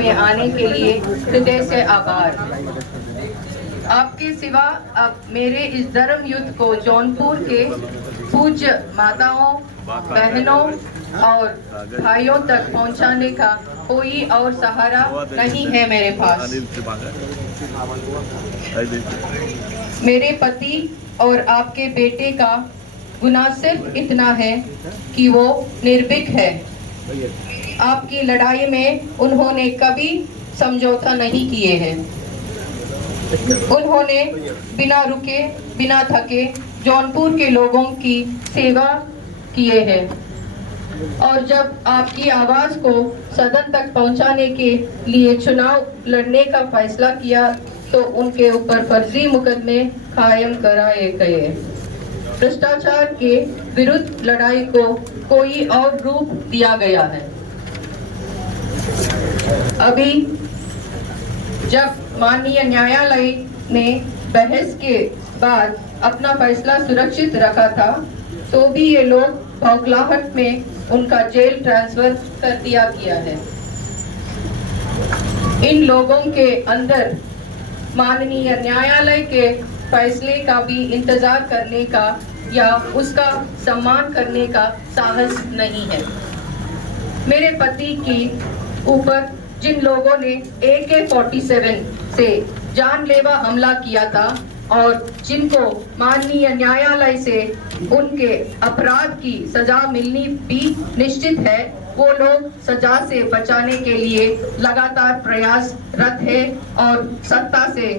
में आने के लिए हृदय से आभार। आपके सिवा अब मेरे इस धर्म युद्ध को जौनपुर के पूज्य माताओं, बहनों और भाइयों तक पहुंचाने का कोई और सहारा नहीं है मेरे पास। मेरे पति और आपके बेटे का गुनाह सिर्फ इतना है कि वो निर्भीक है। आपकी लड़ाई में उन्होंने कभी समझौता नहीं किए हैं। उन्होंने बिना रुके, बिना थके जौनपुर के लोगों की सेवा किए हैं और जब आपकी आवाज को सदन तक पहुंचाने के लिए चुनाव लड़ने का फैसला किया तो उनके ऊपर फर्जी मुकदमे कायम कराए गए। भ्रष्टाचार के विरुद्ध लड़ाई को कोई और रूप दिया गया है। अभी जब माननीय न्यायालय ने बहस के बाद अपना फैसला सुरक्षित रखा था तो भी ये लोग बौखलाहट में उनका जेल ट्रांसफर कर दिया गया है। इन लोगों के अंदर माननीय न्यायालय के फैसले का भी इंतजार करने का या उसका सम्मान करने का साहस नहीं है। मेरे पति की ऊपर जिन लोगों ने AK-47 से जानलेवा हमला किया था और जिनको माननीय न्यायालय से उनके अपराध की सजा मिलनी भी निश्चित है, वो लोग सजा से बचाने के लिए लगातार प्रयासरत है और सत्ता से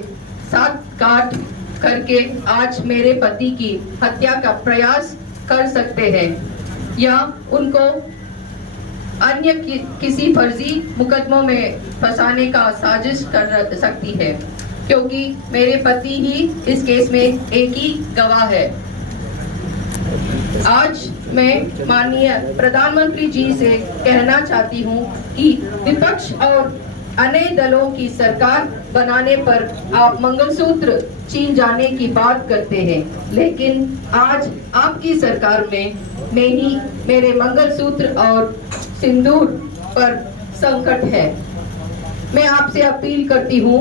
साथ काट करके आज मेरे पति की हत्या का प्रयास कर सकते हैं या उनको अन्य किसी फर्जी मुकदमों में फंसाने का साजिश कर सकती है, क्योंकि मेरे पति ही इस केस में एक ही गवाह है। आज मैं माननीय प्रधानमंत्री जी से कहना चाहती हूँ कि विपक्ष और अन्य दलों की सरकार बनाने पर आप मंगलसूत्र छीन जाने की बात करते हैं, लेकिन आज आपकी सरकार में ही मेरे मंगलसूत्र और सिंदूर पर संकट है। मैं आपसे अपील करती हूँ,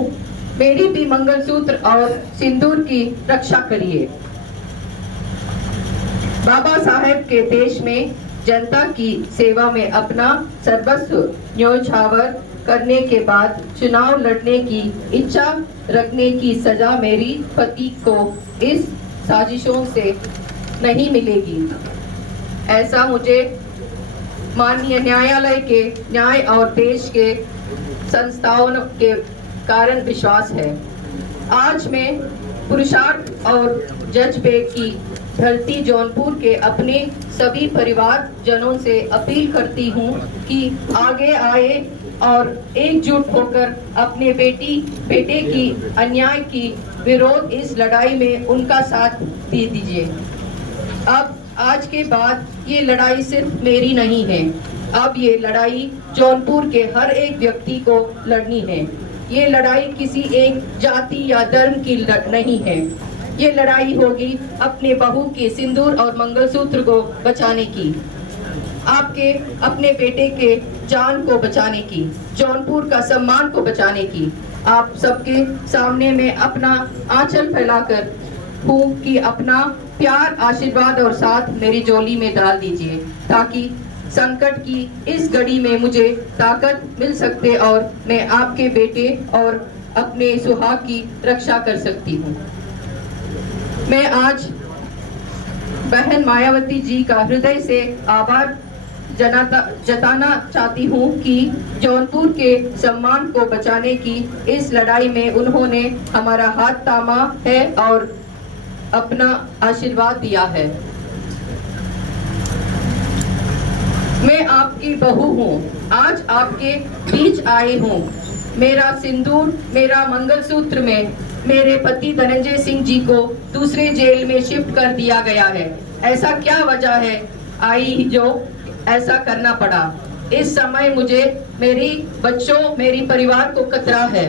मेरी भी मंगलसूत्र और सिंदूर की रक्षा करिए। बाबा साहेब के देश में जनता की सेवा में अपना सर्वस्व न्योछावर करने के बाद चुनाव लड़ने की इच्छा रखने की सजा मेरी पति को इस साजिशों से नहीं मिलेगी, ऐसा मुझे माननीय न्यायालय के न्याय और देश के संस्थाओं के कारण विश्वास है। आज मैं पुरुषार्थ और जज्बे की धरती जौनपुर के अपने सभी परिवार जनों से अपील करती हूँ कि आगे आए और एकजुट होकर अपने बेटे की अन्याय की विरोध इस लड़ाई में उनका साथ दे दीजिए। अब आज के बाद ये लड़ाई सिर्फ मेरी नहीं है, अब ये लड़ाई जौनपुर के हर एक व्यक्ति को लड़नी है। ये लड़ाई किसी एक जाति या धर्म की नहीं है, ये लड़ाई होगी अपने बहू के सिंदूर और मंगलसूत्र को बचाने की, आपके अपने बेटे के जान को बचाने की, जौनपुर का सम्मान को बचाने की। आप सबके सामने में अपना आंचल फैलाकर हूँ कि अपना प्यार, आशीर्वाद और साथ मेरी झोली में डाल दीजिए ताकि संकट की इस घड़ी में मुझे ताकत मिल सकते और मैं आपके बेटे और अपने सुहाग की रक्षा कर सकती हूँ। मैं आज बहन मायावती जी का हृदय से आभार जताना चाहती हूँ कि जौनपुर के सम्मान को बचाने की इस लड़ाई में उन्होंने हमारा हाथ थामा है और अपना आशीर्वाद दिया है। मैं आपकी बहू हूँ, आज आपके बीच आई हूँ। मेरा सिंदूर, मेरा मंगलसूत्र में मेरे पति धनंजय सिंह जी को दूसरे जेल में शिफ्ट कर दिया गया है। ऐसा क्या वजह है आई जो ऐसा करना पड़ा? इस समय मुझे मेरी बच्चों, मेरी परिवार को खतरा है।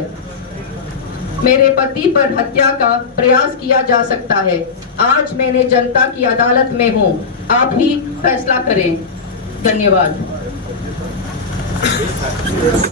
मेरे पति पर हत्या का प्रयास किया जा सकता है। आज मैंने जनता की अदालत में हूँ, आप ही फैसला करें। धन्यवाद।